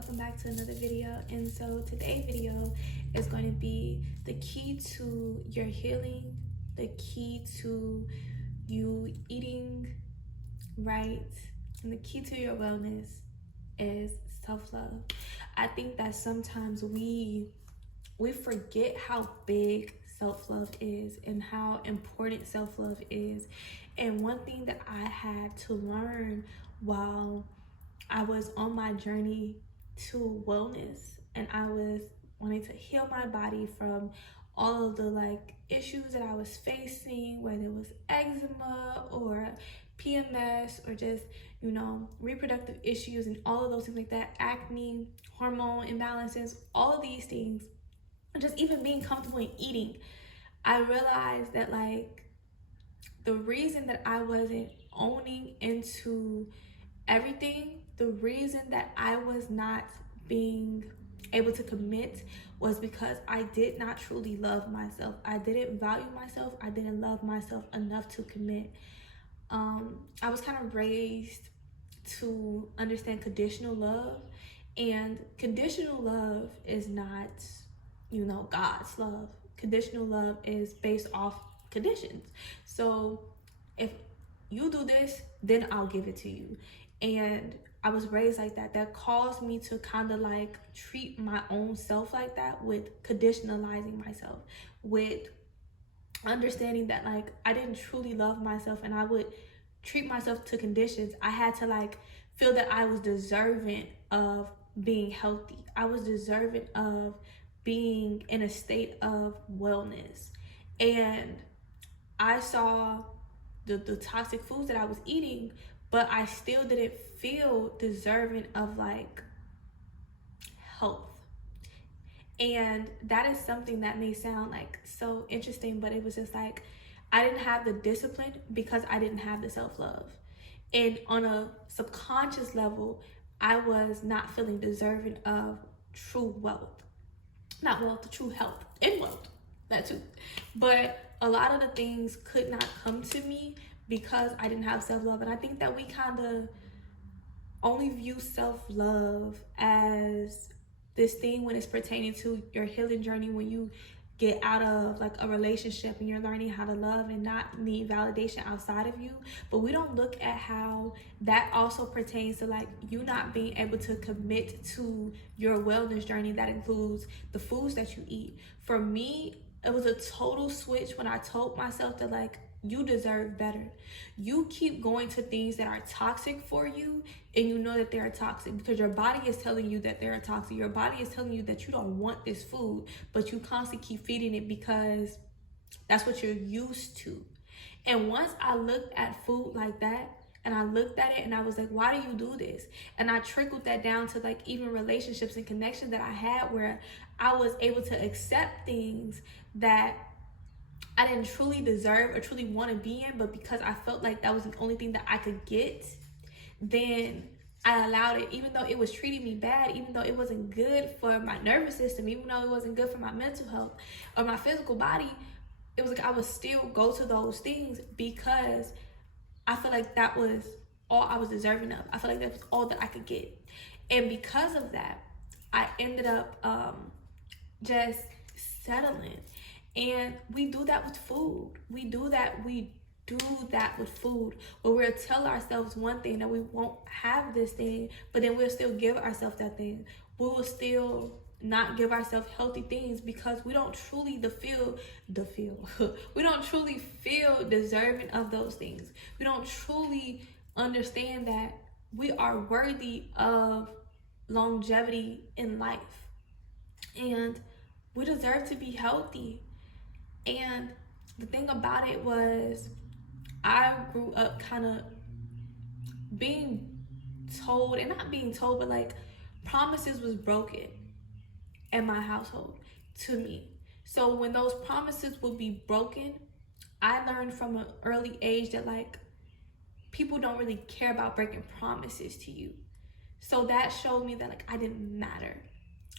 welcome back to another video. And so today's video is going to be the key to your healing, the key to you eating right, and the key to your wellness is self-love. I think that sometimes we forget how big self-love is and how important self-love is. And one thing that I had to learn while I was on my journey to wellness and I was wanting to heal my body from all of the issues that I was facing, whether it was eczema or PMS or just, reproductive issues and all of those things like that, acne, hormone imbalances, all of these things, and just even being comfortable in eating. I realized that the reason that I wasn't owning into everything, the reason that I was not being able to commit was because I did not truly love myself. I didn't value myself. I didn't love myself enough to commit. I was kind of raised to understand conditional love, and conditional love is not, God's love. Conditional love is based off conditions. So if you do this, then I'll give it to you. And I was raised like that. That caused me to kind of treat my own self like that, with conditionalizing myself, with understanding that I didn't truly love myself and I would treat myself to conditions. I had to feel that I was deserving of being healthy. I was deserving of being in a state of wellness. And I saw the toxic foods that I was eating, but I still didn't feel deserving of health. And that is something that may sound so interesting, but it was just I didn't have the discipline because I didn't have the self-love. And on a subconscious level, I was not feeling deserving of true wealth. Not wealth, true health and wealth, that too. But a lot of the things could not come to me because I didn't have self-love. And I think that we kind of only view self-love as this thing when it's pertaining to your healing journey, when you get out of a relationship and you're learning how to love and not need validation outside of you. But we don't look at how that also pertains to you not being able to commit to your wellness journey. That includes the foods that you eat. For me, it was a total switch when I told myself that you deserve better. You keep going to things that are toxic for you, and you know that they're toxic because your body is telling you that they're toxic. Your body is telling you that you don't want this food, but you constantly keep feeding it because that's what you're used to. And once I looked at food like that, and I looked at it and I was like, why do you do this? And I trickled that down to even relationships and connections that I had, where I was able to accept things that I didn't truly deserve or truly want to be in, but because I felt like that was the only thing that I could get, then I allowed it, even though it was treating me bad, even though it wasn't good for my nervous system, even though it wasn't good for my mental health or my physical body. It was I would still go to those things because I feel like that was all I was deserving of. I feel like that was all that I could get. And because of that, I ended up just settling. And we do that with food. We do that with food, where we'll tell ourselves one thing, that we won't have this thing, but then we'll still give ourselves that thing. We will still not give ourselves healthy things because we don't truly we don't truly feel deserving of those things. We don't truly understand that we are worthy of longevity in life, and we deserve to be healthy. And the thing about it was, I grew up kind of being told, and not being told, but promises was broken in my household to me. So when those promises would be broken, I learned from an early age that people don't really care about breaking promises to you. So that showed me that I didn't matter,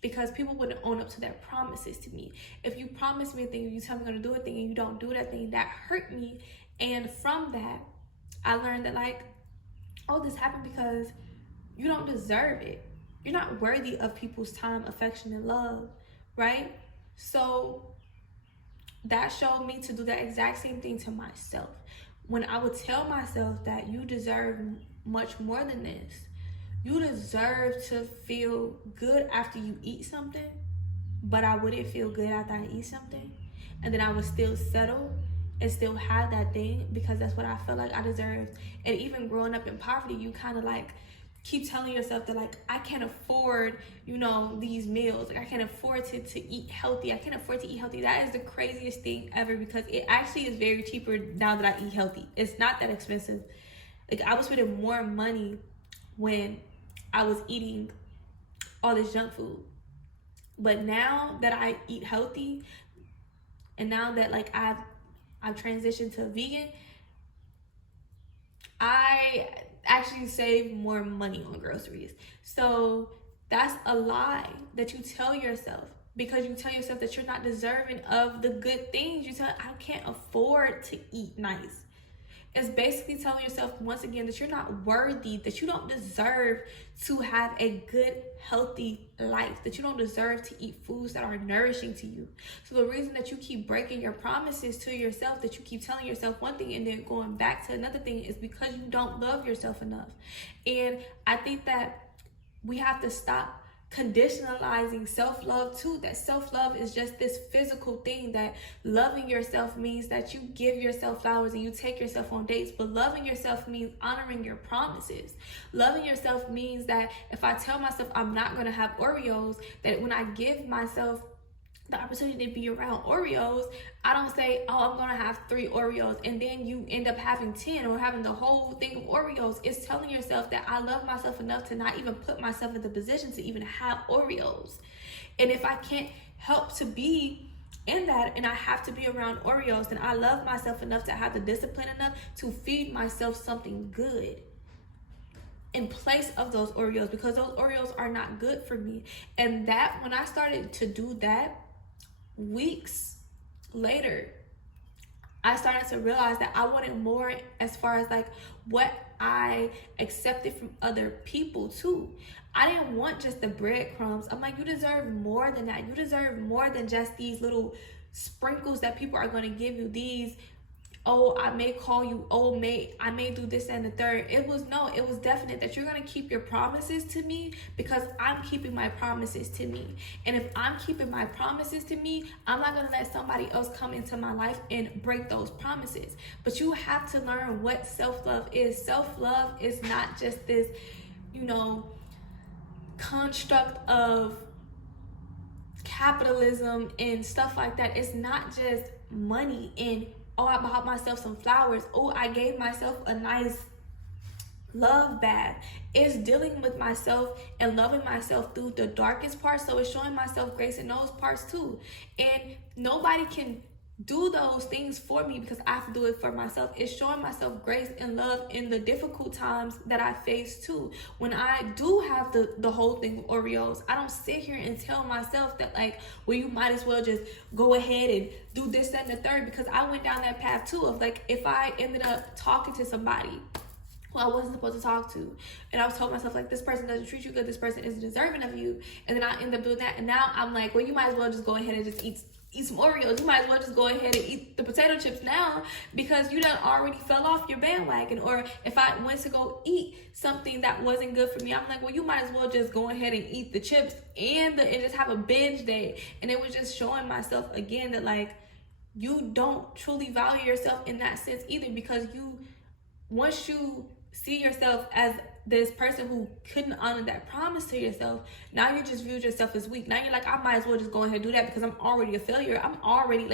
because people wouldn't own up to their promises to me. If you promise me a thing, you tell me you're gonna do a thing and you don't do that thing, that hurt me. And from that, I learned that oh, this happened because you don't deserve it. you're not worthy of people's time, affection, and love, right? So that showed me to do the exact same thing to myself. When I would tell myself that you deserve much more than this, you deserve to feel good after you eat something, but I wouldn't feel good after I eat something. And then I would still settle and still have that thing because that's what I felt like I deserved. And even growing up in poverty, you kind of like keep telling yourself that like, I can't afford, you know, these meals. Like I can't afford to eat healthy. I can't afford to eat healthy. That is the craziest thing ever because it actually is very cheaper now that I eat healthy. It's not that expensive. Like I was spending more money when I was eating all this junk food. But now that I eat healthy and now that like I've transitioned to vegan, I actually save more money on groceries. So that's a lie that you tell yourself because you tell yourself that you're not deserving of the good things. You tell, I can't afford to eat nice. It's basically telling yourself once again that you're not worthy, that you don't deserve to have a good, healthy life, that you don't deserve to eat foods that are nourishing to you. So the reason that you keep breaking your promises to yourself, that you keep telling yourself one thing and then going back to another thing is because you don't love yourself enough. And I think that we have to stop conditionalizing self-love too, that self-love is just this physical thing, that loving yourself means that you give yourself flowers and you take yourself on dates, but loving yourself means honoring your promises. Loving yourself means that if I tell myself I'm not going to have Oreos, that when I give myself the opportunity to be around Oreos, I don't say, oh, I'm gonna have 3 Oreos and then you end up having 10 or having the whole thing of Oreos. It's telling yourself that I love myself enough to not even put myself in the position to even have Oreos. And if I can't help to be in that and I have to be around Oreos, then I love myself enough to have the discipline enough to feed myself something good in place of those Oreos, because those Oreos are not good for me. And that, when I started to do that, weeks later, I started to realize that I wanted more as far as like what I accepted from other people too. I didn't want just the breadcrumbs. I'm like, you deserve more than that. You deserve more than just these little sprinkles that people are going to give you. These, oh, I may call you, oh, I may do this and the third. It was definite that you're going to keep your promises to me because I'm keeping my promises to me. And if I'm keeping my promises to me, I'm not going to let somebody else come into my life and break those promises. But you have to learn what self-love is. Self-love is not just this, you know, construct of capitalism and stuff like that. It's not just money and, oh, I bought myself some flowers. Oh, I gave myself a nice love bath. It's dealing with myself and loving myself through the darkest parts. So it's showing myself grace in those parts too. And nobody can do those things for me because I have to do it for myself. It's showing myself grace and love in the difficult times that I face too. When I do have the whole thing with Oreos, I don't sit here and tell myself that like, well, you might as well just go ahead and do this, that, and the third, because I went down that path too of like, if I ended up talking to somebody who I wasn't supposed to talk to, and I was told myself like, this person doesn't treat you good, this person isn't deserving of you, and then I end up doing that, and now I'm like, well, you might as well just go ahead and just eat some Oreos. You might as well just go ahead and eat the potato chips now because you done already fell off your bandwagon. Or if I went to go eat something that wasn't good for me, I'm like, well, you might as well just go ahead and eat the chips and just have a binge day. And it was just showing myself again that like, you don't truly value yourself in that sense either, because once you see yourself as this person who couldn't honor that promise to yourself, now you just viewed yourself as weak. Now you're like, I might as well just go ahead and do that because I'm already a failure. I already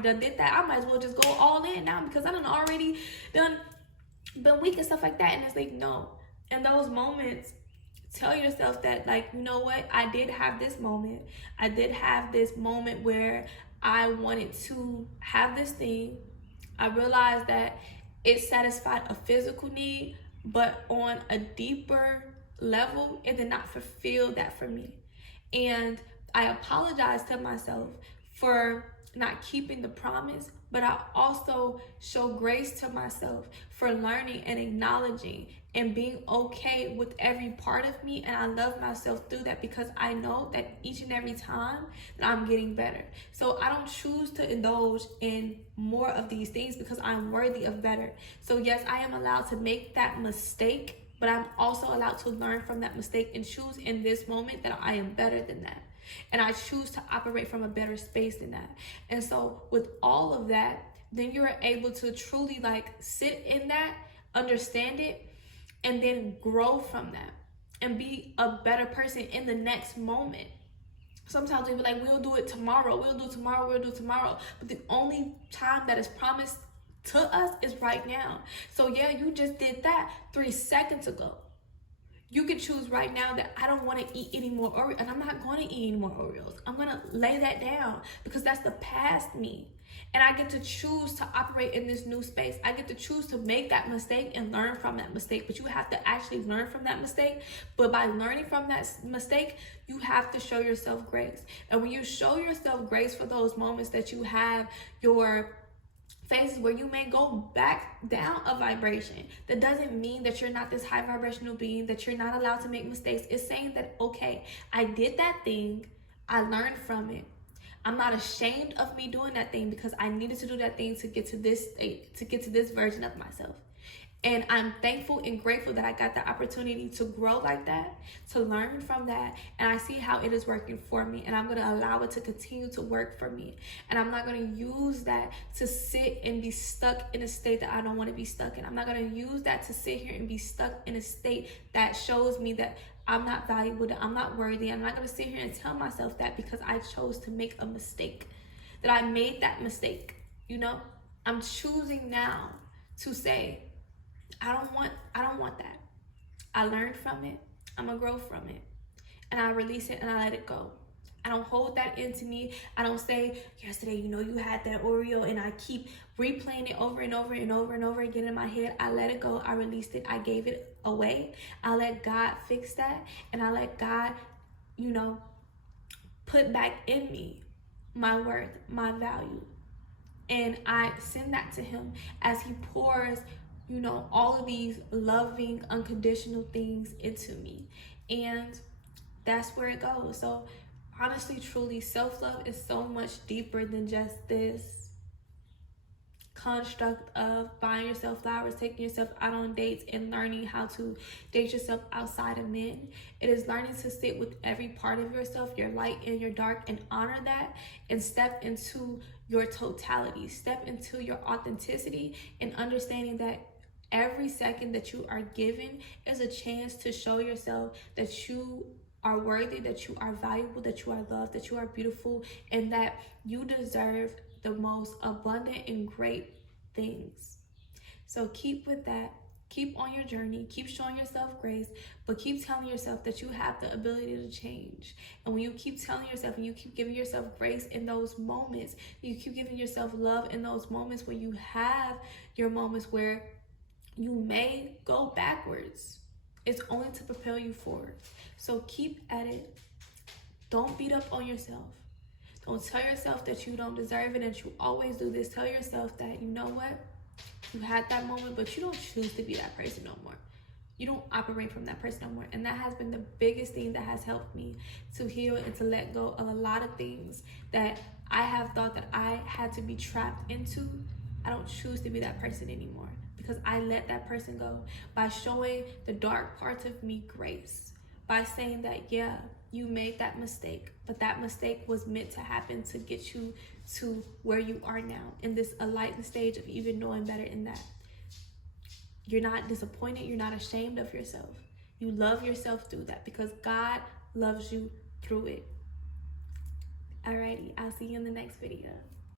done did that. I might as well just go all in now because I already been weak and stuff like that. And it's like, no. In those moments, tell yourself that like, you know what? I did have this moment. I did have this moment where I wanted to have this thing. I realized that it satisfied a physical need, but on a deeper level, it did not fulfill that for me. And I apologized to myself for not keeping the promise, but I also show grace to myself for learning and acknowledging and being okay with every part of me. And I love myself through that because I know that each and every time that I'm getting better. So I don't choose to indulge in more of these things because I'm worthy of better. So yes, I am allowed to make that mistake, but I'm also allowed to learn from that mistake and choose in this moment that I am better than that. And I choose to operate from a better space than that. And so with all of that, then you're able to truly like sit in that, understand it, and then grow from that and be a better person in the next moment. Sometimes we be like, we'll do it tomorrow, we'll do tomorrow, we'll do tomorrow. But the only time that is promised to us is right now. So yeah, you just did that 3 seconds ago. You can choose right now that I don't want to eat any more Oreos, and I'm not going to eat any more Oreos. I'm going to lay that down because that's the past me. And I get to choose to operate in this new space. I get to choose to make that mistake and learn from that mistake. But you have to actually learn from that mistake. But by learning from that mistake, you have to show yourself grace. And when you show yourself grace for those moments that you have your phases where you may go back down a vibration, that doesn't mean that you're not this high vibrational being, that you're not allowed to make mistakes. It's saying that, okay, I did that thing, I learned from it. I'm not ashamed of me doing that thing because I needed to do that thing to get to this state, to get to this version of myself. And I'm thankful and grateful that I got the opportunity to grow like that, to learn from that. And I see how it is working for me. And I'm going to allow it to continue to work for me. And I'm not going to use that to sit and be stuck in a state that I don't want to be stuck in. I'm not going to use that to sit here and be stuck in a state that shows me that I'm not valuable, that I'm not worthy. I'm not going to sit here and tell myself that because I chose to make a mistake, that I made that mistake. You know, I'm choosing now to say, I don't want that. I learned from it. I'm gonna grow from it. And I release it and I let it go. I don't hold that into me. I don't say, yesterday, you know, you had that Oreo, and I keep replaying it over and over and over and over again in my head. I let it go. I released it. I gave it away. I let God fix that. And I let God, you know, put back in me my worth, my value. And I send that to him as he pours, you know, all of these loving, unconditional things into me. And that's where it goes. So honestly, truly, self-love is so much deeper than just this construct of buying yourself flowers, taking yourself out on dates, and learning how to date yourself outside of men. It is learning to sit with every part of yourself, your light and your dark, and honor that, and step into your totality, step into your authenticity, and understanding that every second that you are given is a chance to show yourself that you are worthy, that you are valuable, that you are loved, that you are beautiful, and that you deserve the most abundant and great things. So keep with that. Keep on your journey. Keep showing yourself grace, but keep telling yourself that you have the ability to change. And when you keep telling yourself and you keep giving yourself grace in those moments, you keep giving yourself love in those moments when you have your moments where you may go backwards, it's only to propel you forward. So keep at it. Don't beat up on yourself. Don't tell yourself that you don't deserve it and you always do this. Tell yourself that, you know what? You had that moment, but you don't choose to be that person no more. You don't operate from that person no more. And that has been the biggest thing that has helped me to heal and to let go of a lot of things that I have thought that I had to be trapped into. I don't choose to be that person anymore because I let that person go by showing the dark parts of me grace, by saying that, yeah, you made that mistake, but that mistake was meant to happen to get you to where you are now in this enlightened stage of even knowing better in that. You're not disappointed. You're not ashamed of yourself. You love yourself through that because God loves you through it. Alrighty, I'll see you in the next video.